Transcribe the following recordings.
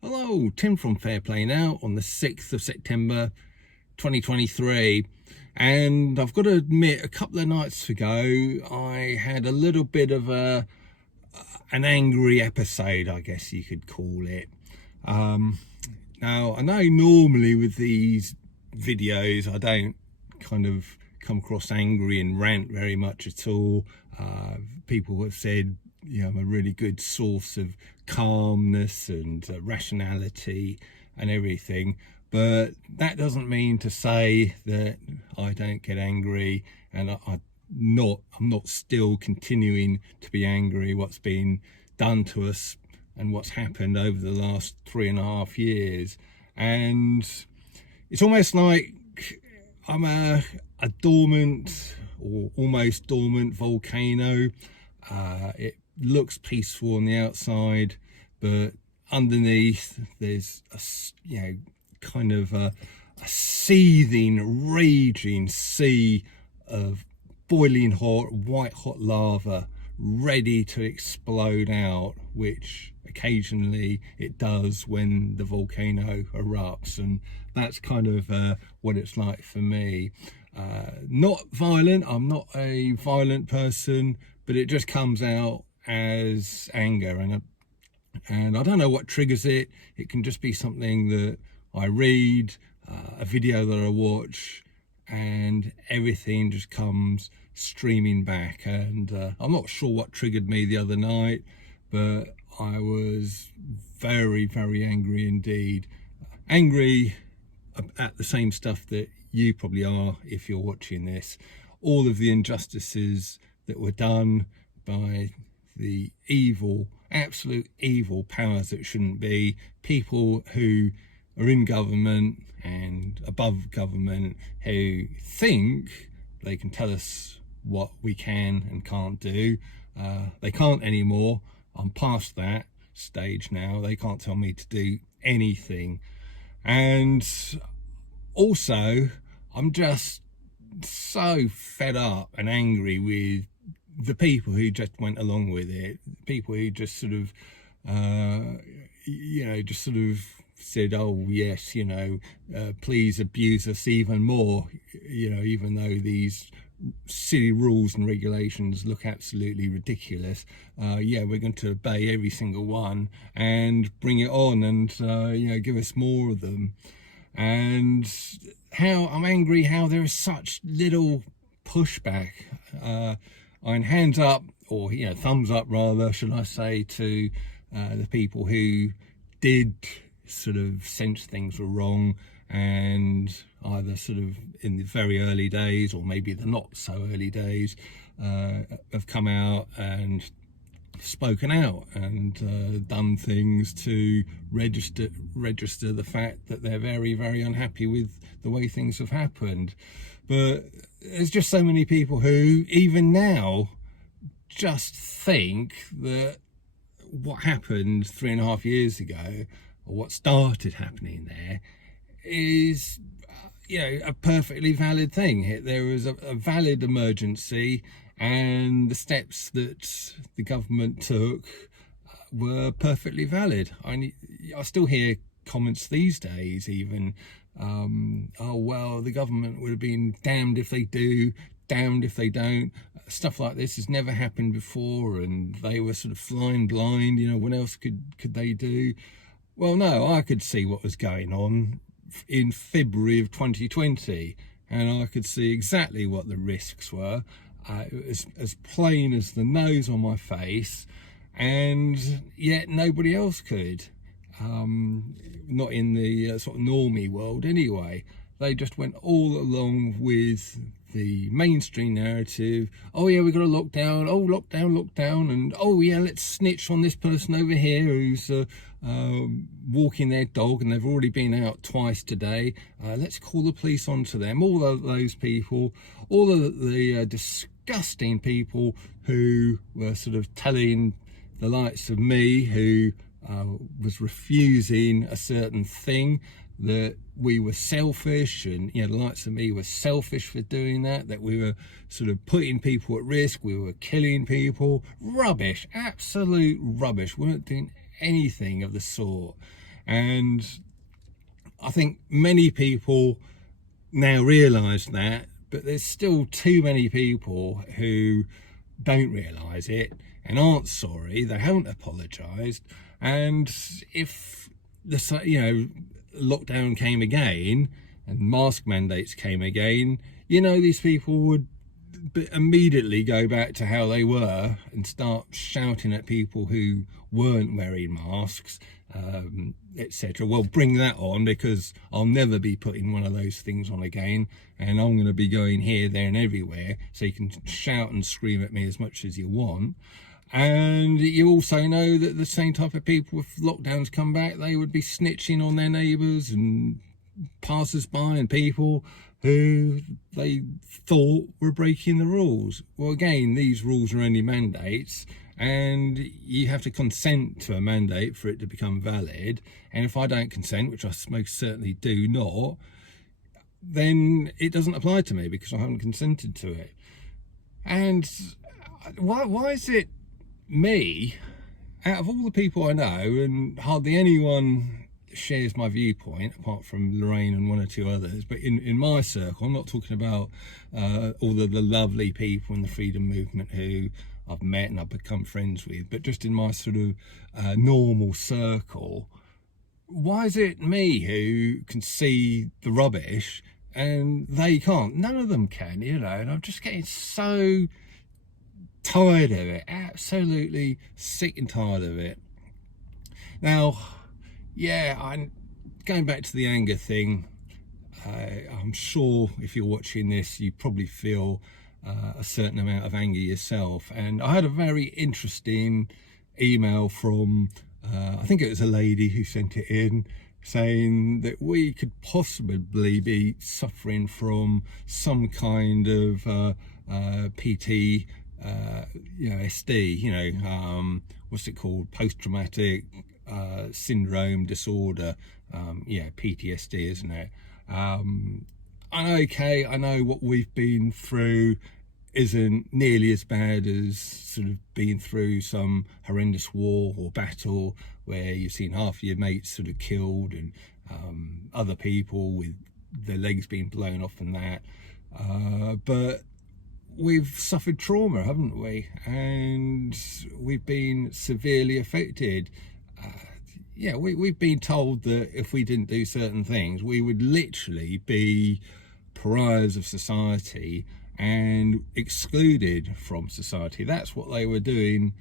Hello, Tim from Fair Play Now on the 6th of September 2023. And I've got to admit, a couple of nights ago, I had a little bit of an angry episode, I guess you could call it. Now, I know normally with these videos, I don't kind of come across angry and rant very much at all. People have said, I'm a really good source of calmness and rationality and everything, but that doesn't mean to say that I don't get angry and I'm not still continuing to be angry what's been done to us and what's happened over the last 3.5 years. And it's almost like I'm a dormant or almost dormant volcano. It looks peaceful on the outside, but underneath there's a kind of a seething, raging sea of boiling hot, white hot lava ready to explode out, which occasionally it does when the volcano erupts. And that's kind of what it's like for me. Not violent, I'm not a violent person, but it just comes out as anger, and I don't know what triggers it. It can just be something that I read, a video that I watch, and everything just comes streaming back. And I'm not sure what triggered me the other night, but I was very, very angry indeed. Angry at the same stuff that you probably are if you're watching this. All of the injustices that were done by the evil, absolute evil powers that shouldn't be, people who are in government and above government who think they can tell us what we can and can't do. They can't anymore. I'm past that stage now. They can't tell me to do anything. And also, I'm just so fed up and angry with the people who just went along with it, people who just sort of, just sort of said, oh yes, please abuse us even more, even though these silly rules and regulations look absolutely ridiculous. We're going to obey every single one and bring it on, and give us more of them. And how I'm angry how there is such little pushback. And hands up, or thumbs up rather, should I say, to the people who did sort of sense things were wrong, and either sort of in the very early days or maybe the not so early days have come out and spoken out and done things to register the fact that they're very, very unhappy with the way things have happened. But there's just so many people who even now just think that what happened 3.5 years ago, or what started happening there, is a perfectly valid thing. There was a valid emergency, and the steps that the government took were perfectly valid. I still hear comments these days even, oh well, the government would have been damned if they do, damned if they don't. Stuff like this has never happened before, and they were sort of flying blind. What else could they do? Well, no, I could see what was going on in February of 2020, and I could see exactly what the risks were. It was as plain as the nose on my face, and yet nobody else could. Not in the sort of normie world anyway. They just went all along with the mainstream narrative. Oh yeah, we've got a lockdown. Oh, lockdown. And oh yeah, let's snitch on this person over here who's walking their dog, and they've already been out twice today. Let's call the police onto them. All of those people, all of the disgusting people who were sort of telling the likes of me, who was refusing a certain thing, that we were selfish, and the likes of me were selfish for doing that we were sort of putting people at risk, we were killing people. Rubbish, absolute rubbish. We weren't doing anything of the sort. And I think many people now realise that, but there's still too many people who don't realise it and aren't sorry. They haven't apologised. And if the lockdown came again and mask mandates came again, these people would immediately go back to how they were and start shouting at people who weren't wearing masks, etc. Well, bring that on, because I'll never be putting one of those things on again, and I'm going to be going here, there and everywhere, so you can shout and scream at me as much as you want. And you also know that the same type of people, if lockdowns come back, they would be snitching on their neighbours and passers-by and people who they thought were breaking the rules. Well, again, these rules are only mandates, and you have to consent to a mandate for it to become valid. And if I don't consent, which I most certainly do not, then it doesn't apply to me because I haven't consented to it. And why is it me, out of all the people I know, and hardly anyone shares my viewpoint apart from Lorraine and one or two others, but in my circle, I'm not talking about all of the lovely people in the freedom movement who I've met and I've become friends with, but just in my sort of normal circle, why is it me who can see the rubbish and they can't? None of them can, and I'm just getting so tired of it, absolutely sick and tired of it. Now, yeah, I'm going back to the anger thing. I'm sure if you're watching this, you probably feel a certain amount of anger yourself. And I had a very interesting email from, I think it was a lady who sent it in, saying that we could possibly be suffering from some kind of PT, SD, what's it called? Post-traumatic syndrome disorder, PTSD, isn't it? I know what we've been through isn't nearly as bad as sort of being through some horrendous war or battle where you've seen half of your mates sort of killed and other people with their legs being blown off and that, but we've suffered trauma, haven't we? And we've been severely affected. We've been told that if we didn't do certain things, we would literally be pariahs of society and excluded from society. That's what they were doing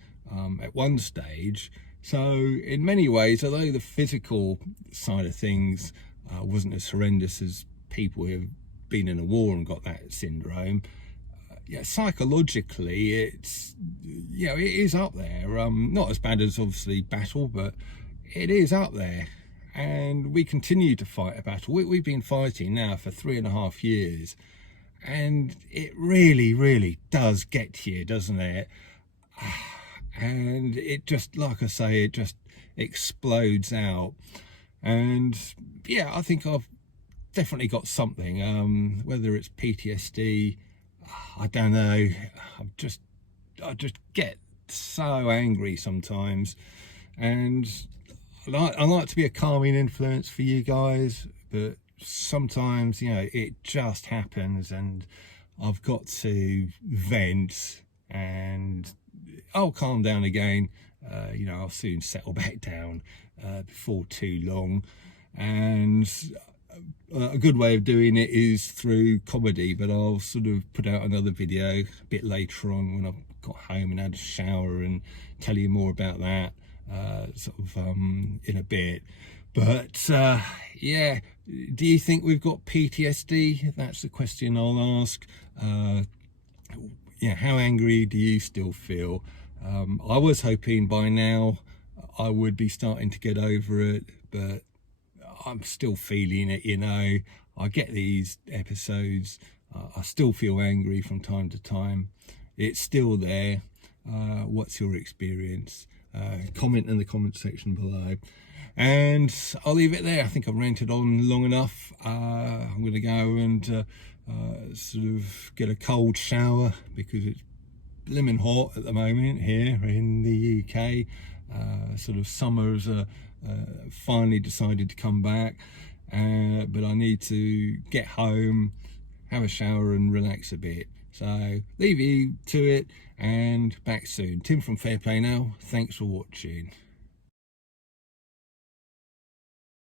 at one stage. So in many ways, although the physical side of things wasn't as horrendous as people who have been in a war and got that syndrome, psychologically it is up there. Not as bad as obviously battle, but it is up there. And we continue to fight a battle. We've been fighting now for 3.5 years, and it really, really does get to you, doesn't it? And it just, like I say, it just explodes out. And I think I've definitely got something, whether it's PTSD, I don't know. I just get so angry sometimes, and I like to be a calming influence for you guys, but sometimes it just happens and I've got to vent, and I'll calm down again. I'll soon settle back down before too long. And a good way of doing it is through comedy, but I'll sort of put out another video a bit later on when I've got home and had a shower and tell you more about that in a bit. But do you think we've got PTSD? That's the question I'll ask. How angry do you still feel? I was hoping by now I would be starting to get over it, but I'm still feeling it. I get these episodes, I still feel angry from time to time. It's still there. What's your experience? Comment in the comment section below, and I'll leave it there. I think I've ranted on long enough. I'm going to go and sort of get a cold shower because it's blimmin' hot at the moment here in the UK. sort of summer's finally decided to come back, but I need to get home, have a shower and relax a bit. So leave you to it, and back soon. Tim from Fair Play Now. Thanks for watching.